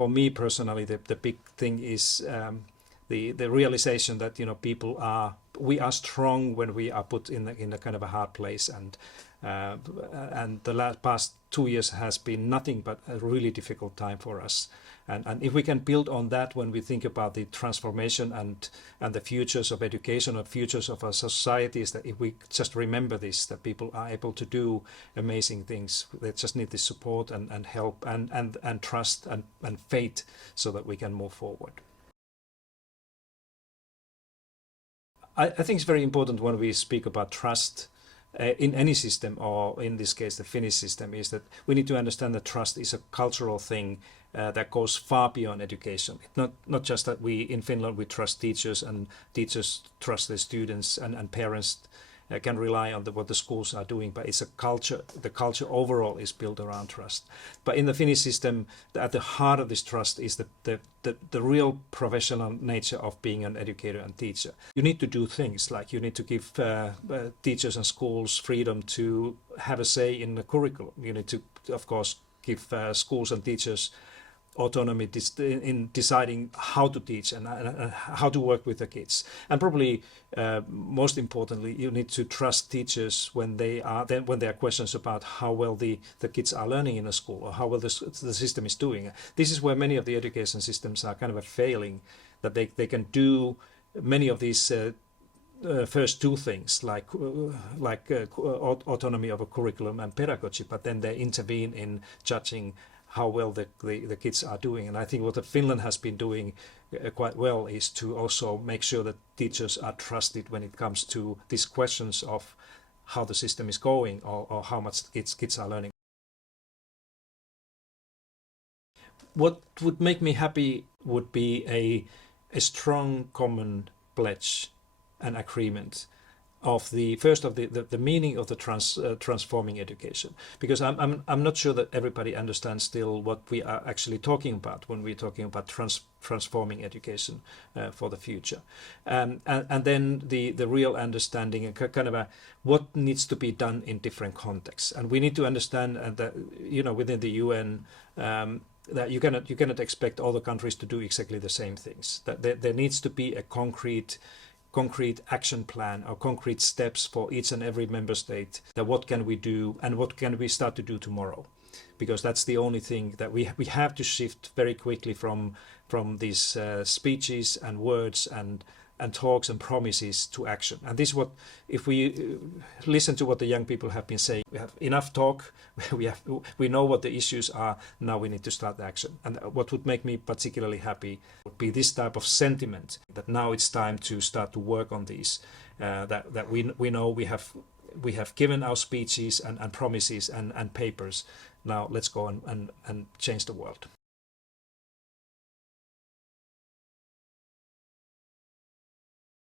For me personally, the big thing is the realization that we are strong when we are put in a kind of a hard place, and the past 2 years has been nothing but a really difficult time for us. And if we can build on that when we think about the transformation and the futures of education or futures of our societies, that if we just remember this, that people are able to do amazing things, they just need the support and help and trust and faith so that we can move forward. I think it's very important when we speak about trust in any system, or in this case the Finnish system, is that we need to understand that trust is a cultural thing that goes far beyond education. Not just that we in Finland we trust teachers, and teachers trust their students, and parents can rely on what the schools are doing, but it's a culture. The culture overall is built around trust. But in the Finnish system, at the heart of this trust is the real professional nature of being an educator and teacher. You need to do things like you need to give teachers and schools freedom to have a say in the curriculum. You need to, of course, give schools and teachers autonomy in deciding how to teach and how to work with the kids. And probably most importantly, you need to trust teachers when there are questions about how well the kids are learning in a school, or how well the system is doing. This is where many of the education systems are kind of failing, that they can do many of these first two things, like autonomy of a curriculum and pedagogy, but then they intervene in judging how well the kids are doing. And I think what Finland has been doing quite well is to also make sure that teachers are trusted when it comes to these questions of how the system is going, or how much kids are learning. What would make me happy would be a strong common pledge and agreement of the meaning of the transforming education, because I'm not sure that everybody understands still what we are actually talking about when we're talking about transforming education for the future, and then the real understanding and kind of what needs to be done in different contexts. And we need to understand that within the UN, that you cannot expect all the countries to do exactly the same things. That there needs to be a concrete action plan or concrete steps for each and every member state, that what can we do and what can we start to do tomorrow, because that's the only thing that we have to shift very quickly from these speeches and words and talks and promises to action. And this is what, if we listen to what the young people have been saying, we have enough talk, we know what the issues are, now we need to start the action. And what would make me particularly happy would be this type of sentiment, that now it's time to start to work on these, that we know we have given our speeches and promises and papers. Now let's go and change the world.